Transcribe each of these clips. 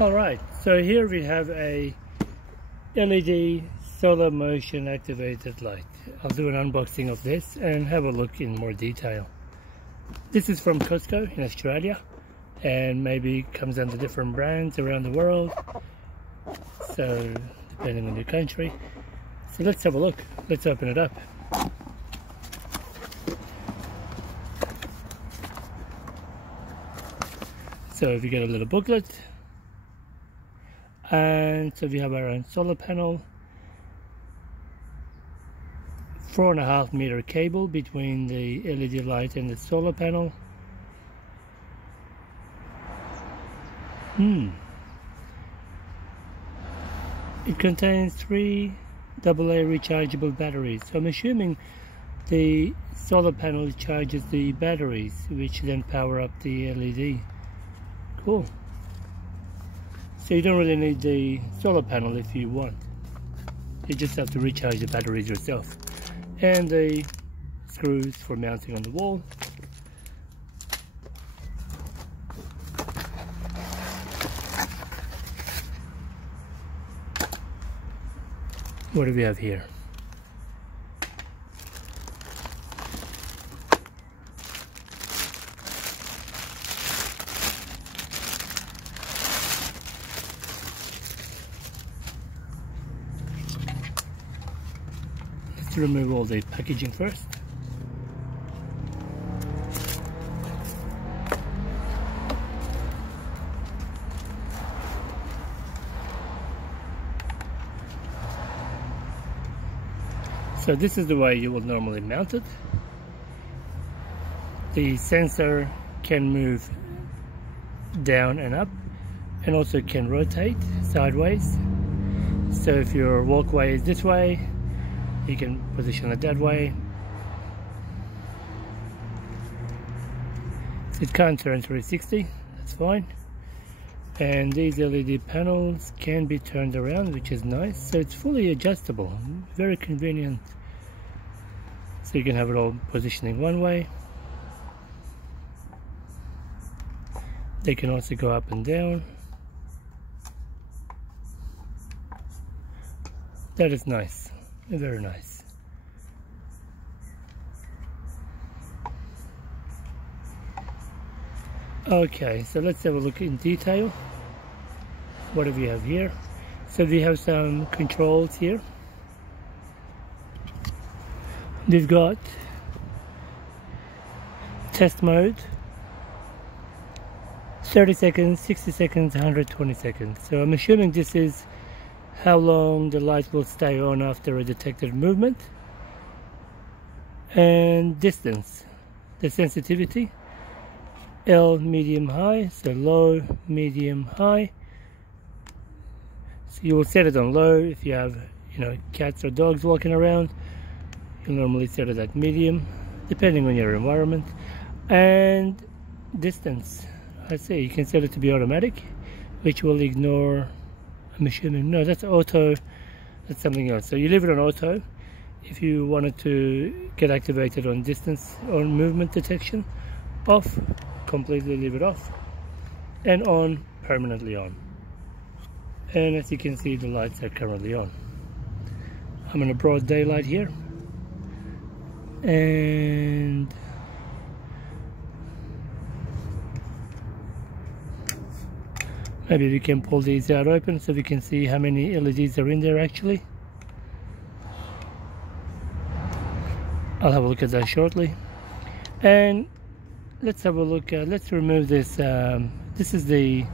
Alright, so here we have a LED solar motion activated light. I'll do an unboxing of this and have a look in more detail. This is from Costco in Australia, and maybe comes under different brands around the world, so depending on your country. So let's have a look. Let's open it up. So we get a little booklet, and so we have our own solar panel, 4.5 meter cable between the LED light and the solar panel. It contains 3 AA rechargeable batteries. So I'm assuming the solar panel charges the batteries, which then power up the LED. Cool. So you don't really need the solar panel if you want. You just have to recharge the batteries yourself. And the screws for mounting on the wall. What do we have here? Let's remove all the packaging first. So this is the way you will normally mount it. The sensor can move down and up, and also can rotate sideways. So if your walkway is this way, you can position it that way. It can't turn 360, that's fine. And these LED panels can be turned around, which is nice. So it's fully adjustable, very convenient. So you can have it all positioning one way. They can also go up and down. That is nice, very nice. Okay, so let's have a look in detail. What do we have here? So we have some controls here. We've got test mode, 30 seconds, 60 seconds, 120 seconds. So I'm assuming this is how long the light will stay on after a detected movement. And distance, the sensitivity, L, medium, high, so low, medium, high. So you will set it on low if you have, cats or dogs walking around. You normally set it at medium, depending on your environment. And distance, I see you can set it to be automatic, which will ignore, I'm assuming, no, that's auto, that's something else. So you leave it on auto. If you wanted to get activated on distance or movement detection, off, completely leave it off, and on, permanently on. And as you can see, the lights are currently on. I'm in a broad daylight here, and maybe we can pull these out open so we can see how many LEDs are in there actually. I'll have a look at that shortly. And let's have a look at, let's remove this. This is the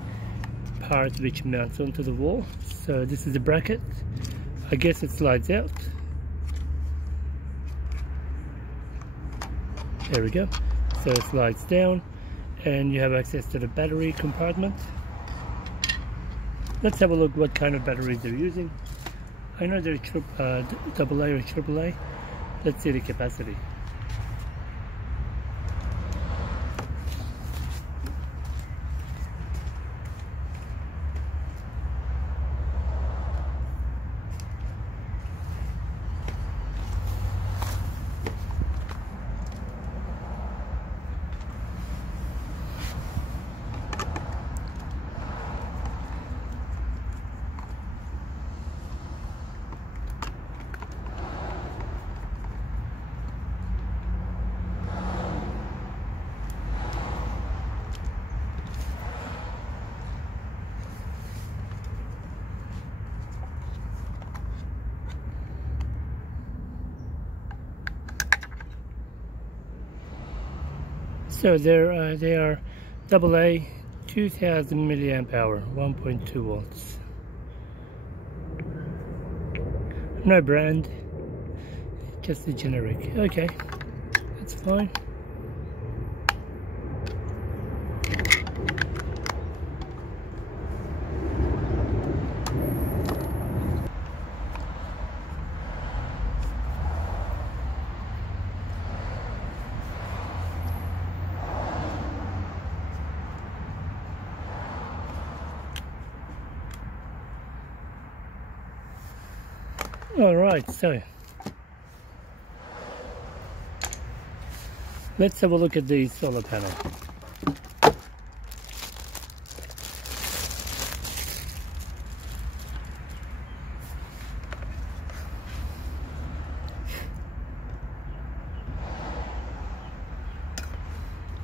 part which mounts onto the wall. So this is the bracket. I guess it slides out. There we go. So it slides down, and you have access to the battery compartment. Let's have a look what kind of batteries they're using. I know they're AA or AAA. Let's see the capacity. So they are AA 2000 milliamp hour, 1.2 volts. No brand, just the generic. Okay, that's fine. Alright, so let's have a look at the solar panel.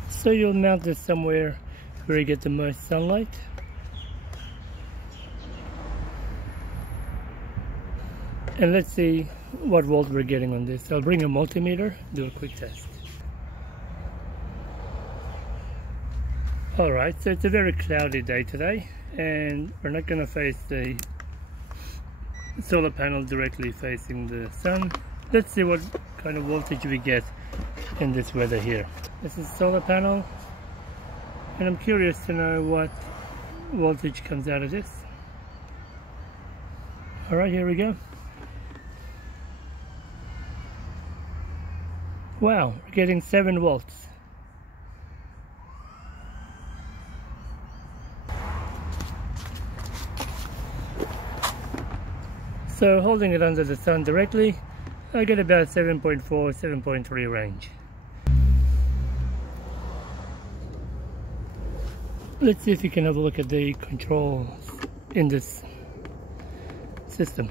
So you'll mount this somewhere where you get the most sunlight. And let's see what volt we're getting on this. I'll bring a multimeter, do a quick test. Alright, so it's a very cloudy day today, and we're not going to face the solar panel directly facing the sun. Let's see what kind of voltage we get in this weather here. This is solar panel, and I'm curious to know what voltage comes out of this. Alright, here we go. Wow, we're getting 7 volts. So holding it under the sun directly, I get about 7.4, 7.3 range. Let's see if you can have a look at the controls in this system.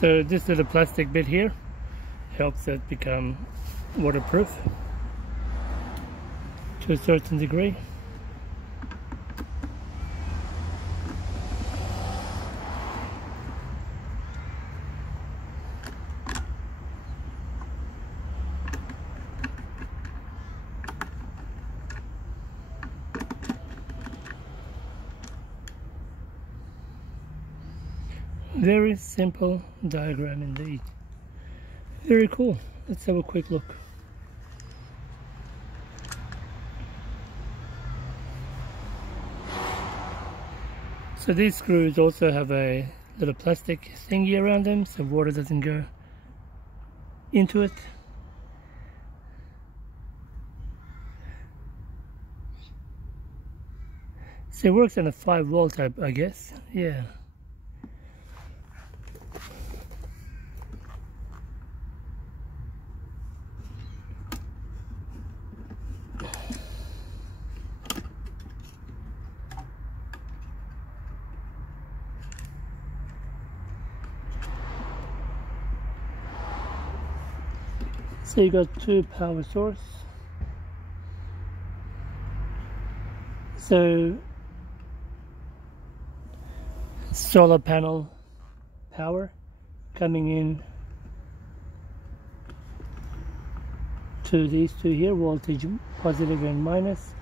So this little plastic bit here helps it become waterproof to a certain degree. Very simple diagram indeed. Very cool. Let's have a quick look. So these screws also have a little plastic thingy around them so water doesn't go into it. So it works on a 5 volt I guess. Yeah. So you got 2 power source. So solar panel power coming in to these 2 here, voltage positive and minus,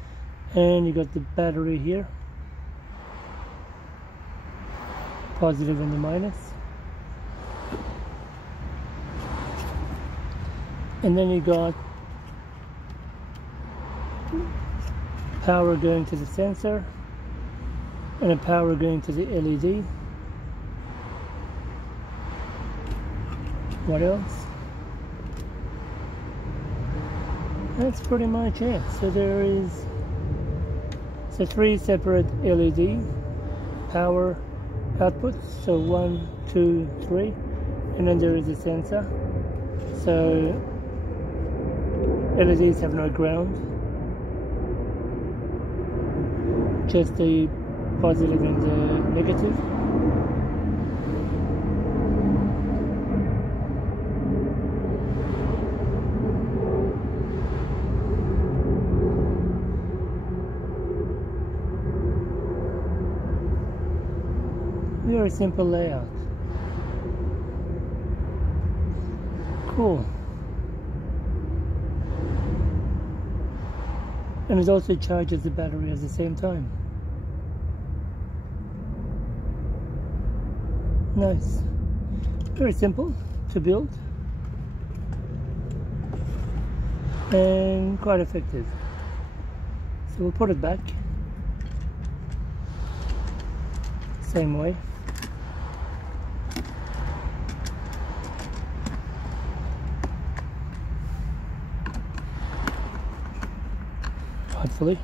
and you got the battery here, positive and the minus. And then you got power going to the sensor and a power going to the LED. What else? That's pretty much it. So there is 3 separate LED power outputs. So 1, 2, 3, and then there is a sensor. So LEDs have no ground, just the positive and the negative. Very simple layout. Cool. And it also charges the battery at the same time. Nice. Very simple to build and quite effective. So we'll put it back same way. Hopefully.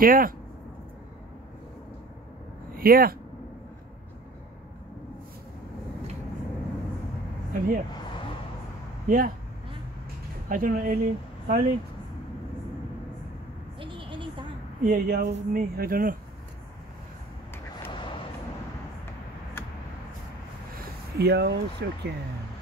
Yeah. Yeah. I'm here. Yeah. I don't know, Eileen. Eileen? Eileen done. Yeah, me. I don't know. Yo, SureCan.